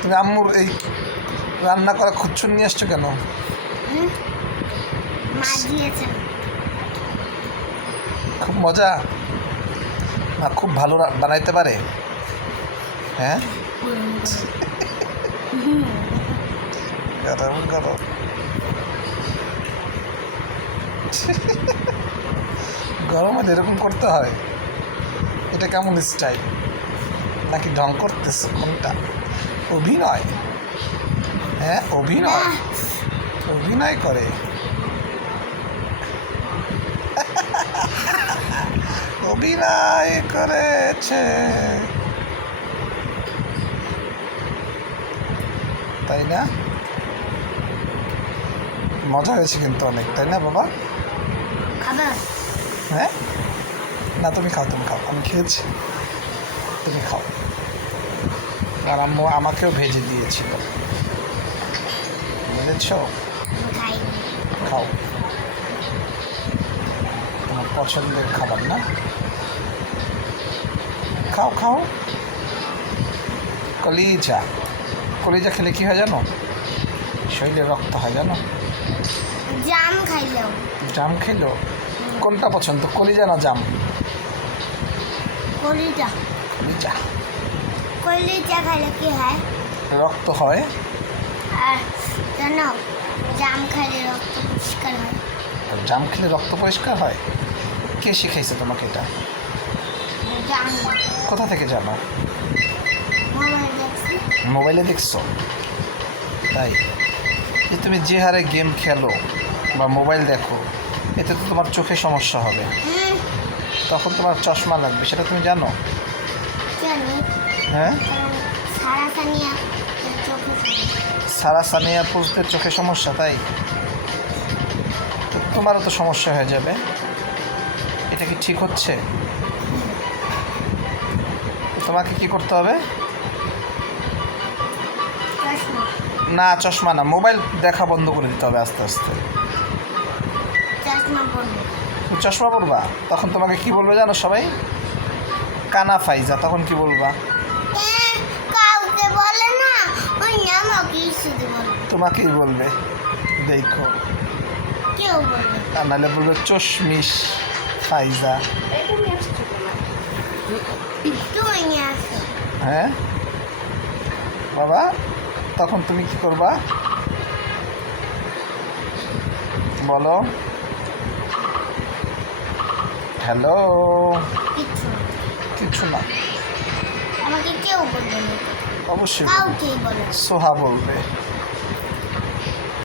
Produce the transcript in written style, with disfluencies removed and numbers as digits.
তুমি আম্মুর এই রান্না করা খুচ্ছুর নিয়ে আসছো কেন? মা দিয়েছেন। খুব মজা না? খুব ভালো বানাইতে পারে? হ্যাঁ, গরম গরম। গরম হলে এরকম করতে হয়? এটা কেমন স্টাইল? নাকি ঢং করতেছে? কোনটা অভিনয়? হ্যাঁ, অভিনয় অভিনয় করে। অভিনয় করেছে, তাই না? মজা হয়েছে কিন্তু অনেক, তাই না বাবা? খাবার হ্যাঁ, না তুমি খাও, তুমি খাও, আমি খেয়েছি, তুমি খাও। আর আম্মু আমাকেও ভেজে দিয়েছিল, বুঝেছ? খাই। খাও, তোমার পছন্দের খাবার না? খাও খাও। কলিজা, কলিজা খেলে কী হয় জানো? শরীরে রক্ত হয় জানো? জাম খাইলেও। জাম খেলো? কোনটা পছন্দ, কলিজা না জাম? কলিজা। কলিজা। কলিজা খাইলে কি হয়? রক্ত হয়। আর জানো, জাম খাইলে রক্ত পরিষ্কার হয়। জাম খেলে রক্ত পরিষ্কার হয়? কে শিখাইছে তোমাকে এটা? জানো, কোথা থেকে জানো? মোবাইল দেখছি। মোবাইলে দেখছো? তাই? যে তুমি যে হারে গেম খেলো বা মোবাইল দেখো, এতে তো তোমার চোখে সমস্যা হবে, তখন তোমার চশমা লাগবে, সেটা তুমি জানো? জানি। হ্যাঁ, সারা সানিয়া চোখে সারা সানিয়া পুরুষদের চোখে সমস্যা, তাই? তো তোমারও তো সমস্যা হয়ে যাবে। এটা কি ঠিক হচ্ছে? তোমাকে কি করতে হবে? চশমা। না, চশমা না, মোবাইল দেখা বন্ধ করে দিতে হবে আস্তে আস্তে। চশমা পরবো। তুমি চশমা পরবা, তখন তোমাকে কি বলবে জানো সবাই? কানা ফাইজা। তখন কি বলবা? কাউকে বলে না, ওই আমাকে শুধু বলে। তোমাকেই বলবে, দেখো। কেউ বলে। আর নাহলে বলবে চশমিশ ফাইজা। তুমি নিয়ে আসো। হ্যাঁ বাবা, তখন তুমি কি করবা বলো? হ্যালো? কিচ্ছু না। কিছু না? আমাকে কেউ বলবে না, অবশ্যই কাউকেই বলে। সোহা বলবে।